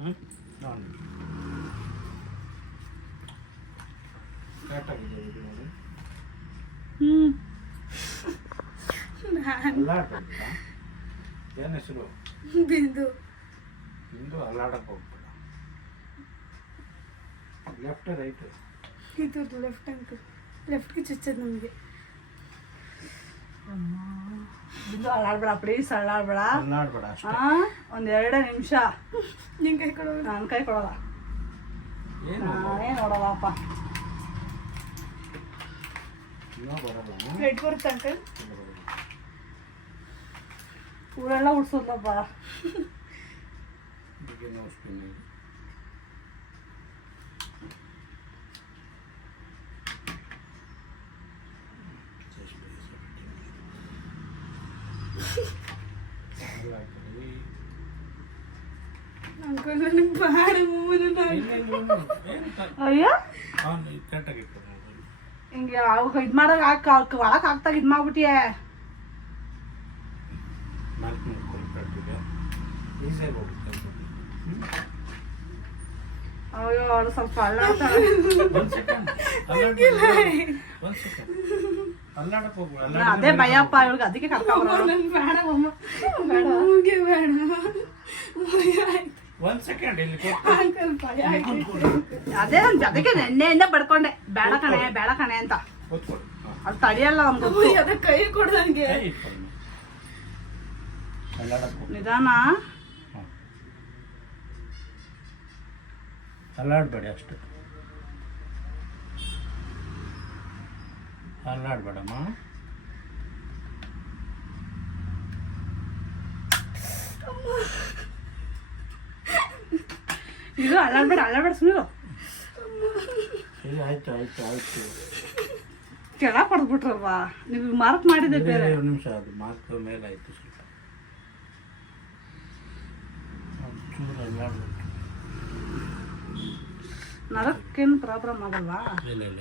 ನಾನು ಕರೆಕ್ಟಾಗಿದೆ ಇದು ನೋಡಿ. ಅಲ್ಲಾಡ್ಬೇಡ. ಏನು ಹೆಸರು? ಬಿಂದು. ಬಿಂದು ಅಲ್ಲಾಡಕ್ಕೆ ಹೋಗ್ಬೇಡ. Left right? ಇದು ಲೆಫ್ಟ್ ಅಂಕಲ್. ಲೆಫ್ಟ್ಗೆ ಚುಚ್ಚೋದು ನಮಗೆ. ಬಿಂದು ಅಲ್ಲಾಡ್ಬೇಡ ಪ್ಲೀಸ್, ಅಲ್ಲಾಡ್ಬೇಡ. ಅಲ್ಲಾಡ್ಬೇಡ ಅಷ್ಟೇ. ಒಂದು 2 ನಿಮಿಷ. ನಿನ್ ಕೈ ಕೊಡೋದು. ನನ್ನ ಕೈ ಕೊಡಲ್ಲ. ಏನು ನಾನೇ ನೋಡಲ್ಲಪ್ಪ. ಇನ್ನೂ ಬರೋದು ಬ್ಲಡ್ ಬರುತ್ತೆ ಅಂಕಲ್. ಊರೆಲ್ಲ ಉಡ್ಸೋದ್ಲಪ್ಪ. ಬಗ್ಗೆ ನೋಡ್ತೀನಿ. ಅಂಕಲ್ ನನಗೆ ಬಾಡ ಮೂವನು. ಅಯ್ಯೋ ಕರೆಕ್ಟಾಗಿ ಹಿಂಗೆ ಅವಾಗ ಇದು ಮಾಡೋಕೆ ಒಳಗೆ ಹಾಕ್ತಾಗ ಇದು ಮಾಡ್ಬಿಟ್ಟಿಯೇ. ಈಸಿಯಾಗಿ ಹೋಗುತ್ತೆ. ಅಯ್ಯೋ ಅವಳು ಸ್ವಲ್ಪ ಅಲ್ಲಾಡ್ತಾಳೆ. ಒಂದು ಸೆಕೆಂಡ್ ಅಲ್ಲಾಡಕ್ಕೆ ಹೋಗ್ಬೇಡ. ಅದೇ ಭಯಪ್ಪ ಇವಳಿಗೆ, ಅದಕ್ಕೆ ಕರ್ಕೊಂಡ್ಬರೋದು. ನನ್ಗೆ ಬೇಡ ಮಮ್ಮ, ನಮಗೆ ಬೇಡ. ಭಯ ಆಯ್ತು ಒಂದು ಸೆಕೆಂಡ್ ಇಲ್ಲಿ ಅಂಕಲ್, ಭಯ ಆಯ್ತು. ಅದೇ ನನ್ ಅದಕ್ಕೆ ನೆನ್ನೆಯಿಂದ ಬಡ್ಕೊಂಡೆ ಬೇಡ ಕಣೆ ಅಂತ. ಕೂತ್ಕೊಳ್ಳಿ. ಅದು ತಡಿಯಲ್ಲ ನಮ್ಗೆ. ಅದ ಕೈ ಕೊಡು ನನಗೆ. ಅಲ್ಲಾಡಕ್ಕೆ ನಿಧಾನ. ಅಲ್ಲಾಡಬೇಡಿ ಅಷ್ಟು. ಅಲ್ಲಾಡಬೇಡಮ್ಮ. ಇದು ಅಲ್ಲಾಡ್ಬೇಡ ಸುಮ್ಮನೆ. ಸರಿ ಆಯ್ತು ಆಯ್ತು ಆಯ್ತು. ಕೆಳ ಪಡೆದ್ಬಿಟ್ರಲ್ವಾ ನೀವು, ಮಾರ್ಕ್ ಮಾಡಿದ್ದೆ ಬೇರೆ. 2 ನಿಮಿಷ ಅದು ಮಾರ್ಕ್ ಮೇಲೆ ಆಯ್ತು. ಸ್ವಲ್ಪ ಚೂರು ಅಲ್ಲಾಡ್ಬೇಕು. ನರಕ್ಕೇನು ಪ್ರಾಬ್ಲಮ್ ಆಗಲ್ವಾ? ಇಲ್ಲ ಇಲ್ಲ